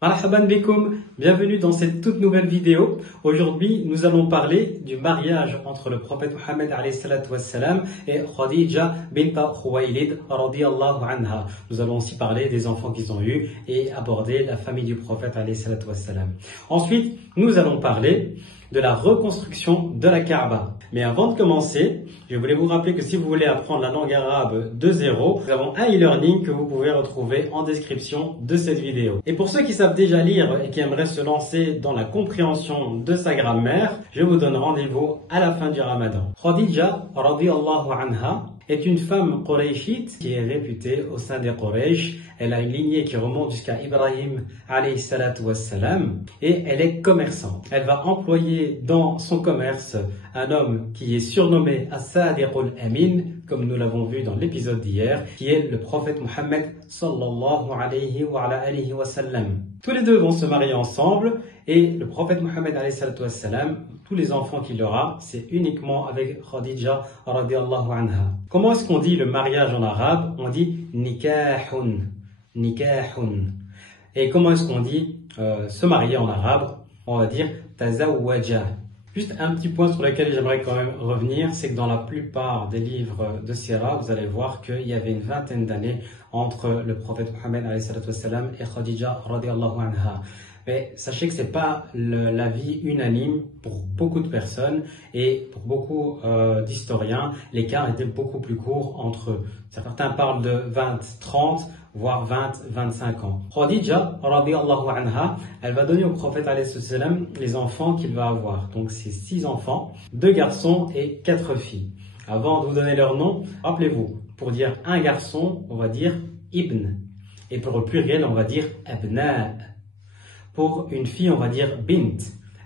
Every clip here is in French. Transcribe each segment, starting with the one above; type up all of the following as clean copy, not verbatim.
Marhaban bikoum, bienvenue dans cette toute nouvelle vidéo. Aujourd'hui, nous allons parler du mariage entre le prophète Mohammed alayhi salatu wassalam et Khadija bint Khuwaylid radiyallahu anha. Nous allons aussi parler des enfants qu'ils ont eus et aborder la famille du prophète alayhi salatu wassalam. Ensuite, nous allons parler de la reconstruction de la Kaaba. Mais avant de commencer, je voulais vous rappeler que si vous voulez apprendre la langue arabe de zéro, nous avons un e-learning que vous pouvez retrouver en description de cette vidéo. Et pour ceux qui savent déjà lire et qui aimeraient se lancer dans la compréhension de sa grammaire, je vous donne rendez-vous à la fin du Ramadan. Khadija radiyallahu anha est une femme qurayshite qui est réputée au sein des Quraysh. Elle a une lignée qui remonte jusqu'à Ibrahim alayhi salatu wassalam et elle est commerçante. Elle va employer dans son commerce un homme qui est surnommé As-Sadiqul Amin, comme nous l'avons vu dans l'épisode d'hier, qui est le prophète Mohammed sallallahu alayhi wa sallam. Tous les deux vont se marier ensemble et le prophète Mohammed alayhi salatu wassalam, tous les enfants qu'il aura, c'est uniquement avec Khadija radiyallahu anha. Comment est-ce qu'on dit le mariage en arabe? On dit nikahun. Nikahun. Et comment est-ce qu'on dit se marier en arabe? On va dire tazawwaja. Juste un petit point sur lequel j'aimerais quand même revenir, c'est que dans la plupart des livres de Sira, vous allez voir qu'il y avait une vingtaine d'années entre le prophète Mohammed alayhi salatu wassalam et Khadija radiyallahu anha. Mais sachez que c'est pas l'avis unanime pour beaucoup de personnes et pour beaucoup d'historiens, l'écart était beaucoup plus court entre eux. Certains parlent de 20-30, voire 20-25 ans. Khadija radiyallahu anha, elle va donner au prophète alayhi salam les enfants qu'il va avoir. Donc c'est 6 enfants, 2 garçons et 4 filles. Avant de vous donner leur nom, rappelez-vous, pour dire un garçon, on va dire ibn. Et pour le pluriel, on va dire abna. Pour une fille, on va dire bint.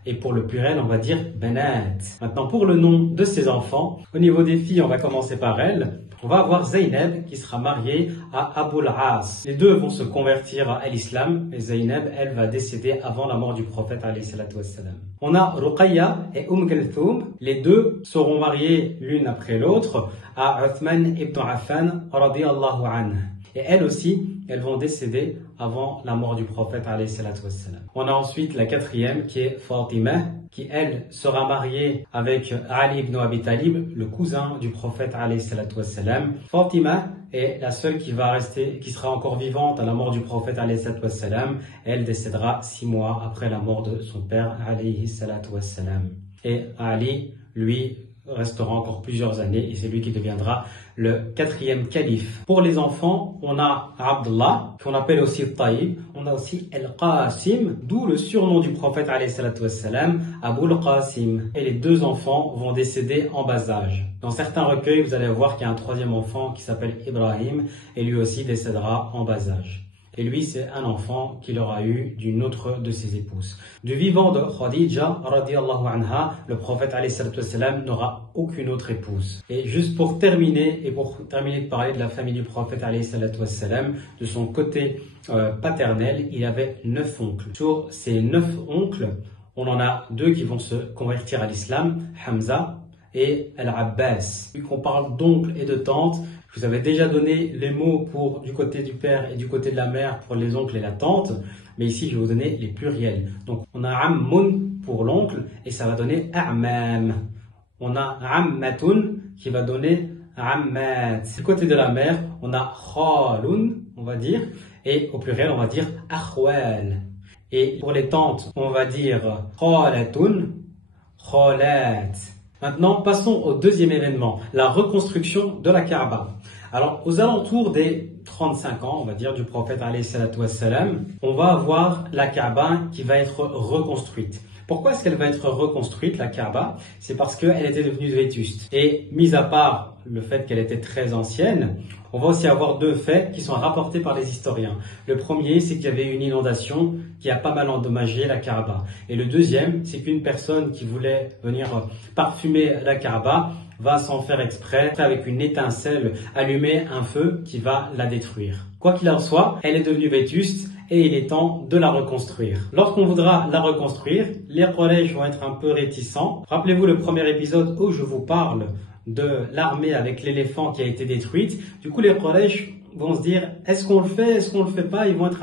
Et pour le pluriel, on va dire banat. Maintenant, pour le nom de ces enfants, au niveau des filles, on va commencer par elle. On va avoir Zaynab qui sera mariée à Abul As. Les deux vont se convertir à l'islam et Zaynab, elle va décéder avant la mort du prophète alayhi salatu wassalam. On a Ruqayya et Kulthum. Les deux seront mariées l'une après l'autre à Uthman ibn Affan radiyallahu anhu. Et elles aussi, elles vont décéder avant la mort du prophète alayhi salatu wassalam. On a ensuite la quatrième qui est Fatima, qui elle sera mariée avec Ali ibn Abi Talib, le cousin du prophète alayhi salatu wassalam. Fatima est la seule qui va rester, qui sera encore vivante à la mort du prophète alayhi salatu wassalam. Elle décédera 6 mois après la mort de son père alayhi salatu wassalam. Et Ali, lui, restera encore plusieurs années et c'est lui qui deviendra le 4e calife. Pour les enfants, on a Abdullah, qu'on appelle aussi Taïb, on a aussi Al-Qasim, d'où le surnom du prophète alayhi salatu wassalam, Abul Qasim. Et les 2 enfants vont décéder en bas âge. Dans certains recueils, vous allez voir qu'il y a un 3e enfant qui s'appelle Ibrahim et lui aussi décédera en bas âge. Et lui, c'est un enfant qu'il aura eu d'une autre de ses épouses. Du vivant de Khadija, radiyallahu anha, le prophète alayhi salatu wassalam n'aura aucune autre épouse. Et juste pour terminer de parler de la famille du prophète alayhi salatu wassalam, de son côté paternel, il avait 9 oncles. Sur ces 9 oncles, on en a 2 qui vont se convertir à l'islam, Hamza et Al-Abbas. Vu qu'on parle d'oncles et de tantes, je vous avais déjà donné les mots pour du côté du père et du côté de la mère pour les oncles et la tante, mais ici je vais vous donner les pluriels. Donc on a ammun pour l'oncle et ça va donner a'mam. On a ammatun qui va donner ammat. Du côté de la mère, on a khalun, on va dire, et au pluriel on va dire akhwal. Et pour les tantes, on va dire khalatun, khalat. Maintenant, passons au 2e événement, la reconstruction de la Kaaba. Alors, aux alentours des 35 ans, on va dire, du prophète alayhi salatu wassalam, on va avoir la Kaaba qui va être reconstruite. Pourquoi est-ce qu'elle va être reconstruite, la Kaaba? C'est parce qu'elle était devenue vétuste. Et mis à part le fait qu'elle était très ancienne, on va aussi avoir 2 faits qui sont rapportés par les historiens. Le premier, c'est qu'il y avait une inondation qui a pas mal endommagé la Kaaba. Et le deuxième, c'est qu'une personne qui voulait venir parfumer la Kaaba va s'en faire exprès, avec une étincelle, allumer un feu qui va la détruire. Quoi qu'il en soit, elle est devenue vétuste et il est temps de la reconstruire. Lorsqu'on voudra la reconstruire, les Quraysh vont être un peu réticents. Rappelez-vous le premier épisode où je vous parle de l'armée avec l'éléphant qui a été détruite. Du coup, les Quraysh vont se dire est-ce qu'on le fait, est-ce qu'on le fait pas, ils vont être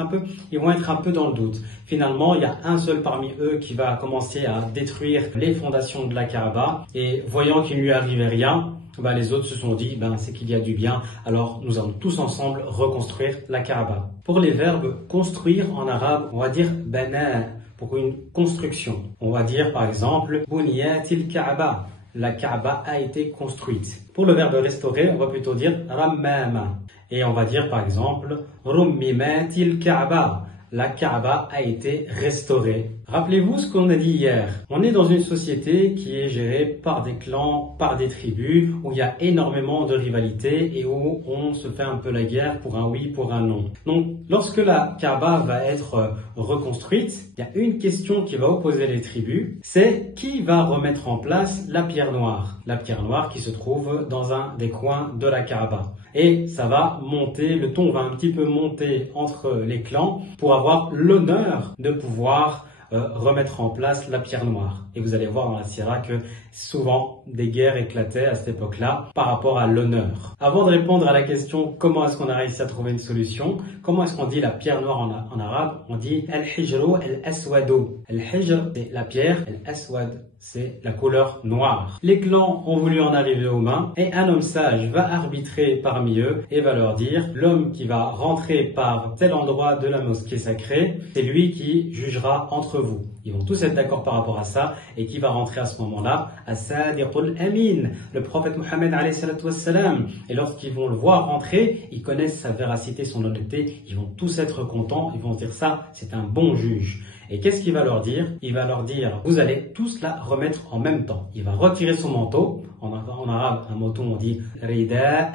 un peu dans le doute. Finalement, il y a un seul parmi eux qui va commencer à détruire les fondations de la Kaaba et voyant qu'il ne lui arrivait rien, les autres se sont dit c'est qu'il y a du bien, alors nous allons tous ensemble reconstruire la Kaaba. Pour les verbes construire en arabe, on va dire bana pour une construction. On va dire par exemple buniyatil Kaaba. La Kaaba a été construite. Pour le verbe restaurer, on va plutôt dire rammama. Et on va dire par exemple rummimatil Kaaba. La Kaaba a été restaurée. Rappelez-vous ce qu'on a dit hier. On est dans une société qui est gérée par des clans, par des tribus, où il y a énormément de rivalités et où on se fait un peu la guerre pour un oui, pour un non. Donc, lorsque la Kaaba va être reconstruite, il y a une question qui va opposer les tribus, c'est qui va remettre en place la pierre noire. La pierre noire qui se trouve dans un des coins de la Kaaba. Et ça va monter, le ton va un petit peu monter entre les clans pour avoir l'honneur de pouvoir remettre en place la pierre noire. Et vous allez voir dans la Sira que souvent des guerres éclataient à cette époque-là par rapport à l'honneur. Avant de répondre à la question comment est-ce qu'on a réussi à trouver une solution, comment est-ce qu'on dit la pierre noire en arabe, on dit al-hijru al-aswadu. Al-hijr c'est la pierre, al-aswad c'est la couleur noire. Les clans ont voulu en arriver aux mains et un homme sage va arbitrer parmi eux et va leur dire l'homme qui va rentrer par tel endroit de la mosquée sacrée, c'est lui qui jugera entre vous. Ils vont tous être d'accord par rapport à ça et qui va rentrer à ce moment-là, as-sadiqul amin, le prophète Mohammed alayhi salatu wassalam. Et lorsqu'ils vont le voir rentrer, ils connaissent sa véracité, son honnêteté, ils vont tous être contents, ils vont se dire ça, c'est un bon juge. Et qu'est-ce qu'il va leur dire? Il va leur dire, vous allez tous la remettre en même temps. Il va retirer son manteau. En arabe, un manteau, on dit rida.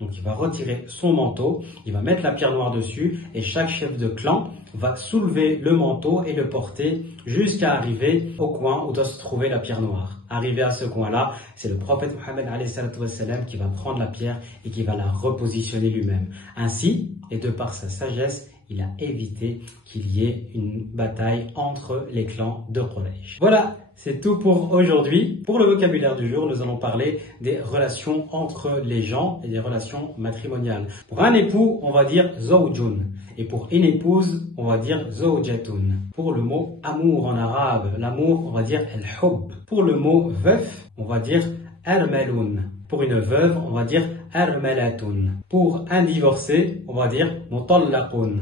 Donc il va retirer son manteau, il va mettre la pierre noire dessus et chaque chef de clan va soulever le manteau et le porter jusqu'à arriver au coin où doit se trouver la pierre noire. Arrivé à ce coin-là, c'est le prophète Mohammed alayhi salatu wassalam qui va prendre la pierre et qui va la repositionner lui-même. Ainsi, et de par sa sagesse, il a évité qu'il y ait une bataille entre les clans de Quraysh. Voilà, c'est tout pour aujourd'hui. Pour le vocabulaire du jour, nous allons parler des relations entre les gens et des relations matrimoniales. Pour un époux, on va dire zawjun. Et pour une épouse, on va dire zawjatun. Pour le mot amour en arabe, l'amour, on va dire al-hubb. Pour le mot veuf, on va dire armalun. Pour une veuve, on va dire armalatun. Pour un divorcé, on va dire mutallaqun.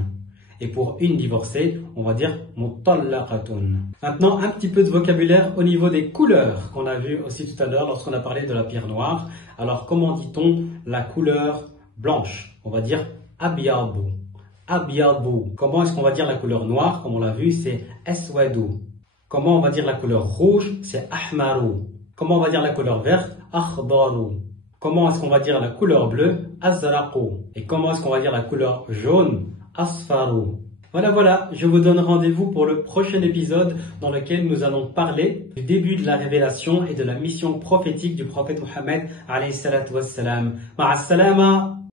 Et pour une divorcée, on va dire mutallaqatun. Maintenant, un petit peu de vocabulaire au niveau des couleurs qu'on a vu aussi tout à l'heure lorsqu'on a parlé de la pierre noire. Alors, comment dit-on la couleur blanche? On va dire abyadu. Abyadu. Comment est-ce qu'on va dire la couleur noire? Comme on l'a vu, c'est aswadu. Comment on va dire la couleur rouge? C'est ahmaru. Comment on va dire la couleur verte? Akhdaru. Comment est-ce qu'on va dire la couleur bleue? Azraqu. Et comment est-ce qu'on va dire la couleur jaune? Asfaru. Voilà, je vous donne rendez-vous pour le prochain épisode dans lequel nous allons parler du début de la révélation et de la mission prophétique du prophète Mohammed alayhi salatu wassalam. Ma'as salama.